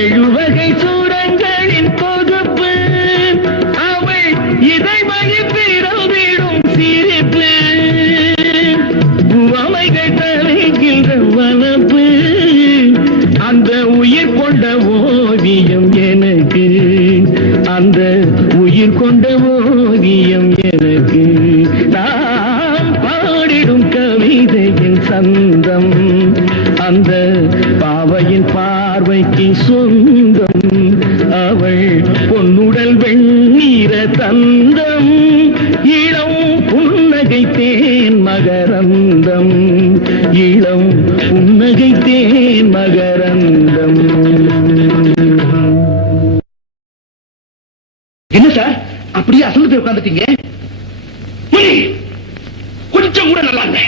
எழுவகை சூடங்களின் தொகுப்பு. அவை இதை மகிழ்ந்திடும் சிரிப்பு. பூமைகள் தருகின்ற வனப்பு. அந்த உயிர் கொண்ட ஓவியம் எனக்கு. அந்த உயிர் கொண்ட ஓவியம் எனக்கு. நான் பாடிடும் கவிதையின் சந்தம். அந்த பாவையின் பா பார்வைக்கு சொந்தம். அவள் பொன்னுடல் வெண்ணீர தந்தம். இளம் புன்னகை தேன் மகரந்தம். இளம் புன்னகை தேன் மகரந்தம். என்ன சார்? அப்படியே அசந்து போய் உட்காந்துட்டீங்க கொஞ்சம் கூட நல்லா இல்லை.